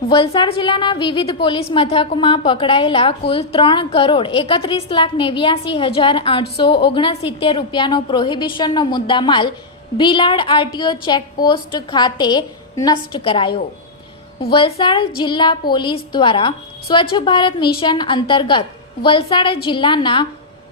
વલસાડ જિલ્લાના વિવિધ પોલીસ મથકમાં પકડાયેલા કુલ ત્રણ કરોડ એકત્રીસ લાખ નેવ્યાસી હજાર આઠસો ઓગણસિત્તેર રૂપિયાનો પ્રોહિબિશનનો મુદ્દામાલ ભીલાડ આરટીઓ ચેકપોસ્ટ ખાતે નષ્ટ કરાયો. વલસાડ જિલ્લા પોલીસ દ્વારા સ્વચ્છ ભારત મિશન અંતર્ગત વલસાડ જિલ્લાના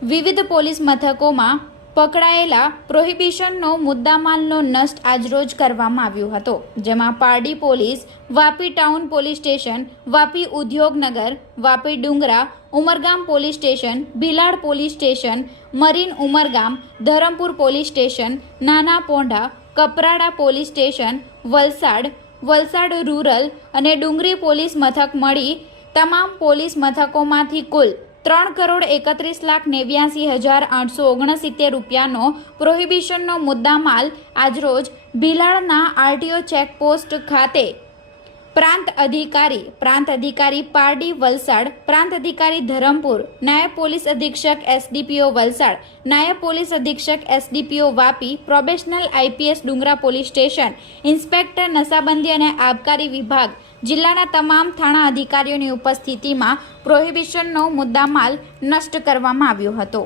વિવિધ પોલીસ મથકોમાં પકડાયેલા પ્રોહિબિશનનો મુદ્દામાલનો નષ્ટ આજરોજ કરવામાં આવ્યો હતો, જેમાં Pardi police, Vapi town police station, Vapi Udyognagar, Vapi Dungra, Umargam police station, Bhilad police station, marine Umargam, Dharampur police station, Nana Pondha, Kaprada police station, Valsad Valsad rural અને ડુંગરી પોલીસ મથક મળી તમામ પોલીસ મથકોમાંથી કુલ ત્રણ કરોડ એકત્રીસ લાખ નેવ્યાસી હજાર આઠસો ઓગણસિત્તેર રૂપિયાનો પ્રોહિબિશનનો મુદ્દામાલ આજરોજ ભીલાડના આરટીઓ ચેકપોસ્ટ ખાતે પ્રાંત અધિકારી પ્રાંત અધિકારી પારડી વલસાડ, પ્રાંત અધિકારી ધરમપુર, નાયબ પોલીસ અધિક્ષક એસડીપીઓ વલસાડ, નાયબ પોલીસ અધિક્ષક SDPO Vapi, probational IPS Dungra police station, inspector નશાબંધી અને આબકારી વિભાગ, જિલ્લાના તમામ થાણા અધિકારીઓની ઉપસ્થિતિમાં પ્રોહિબિશનનો મુદ્દામાલ નષ્ટ કરવામાં આવ્યો હતો.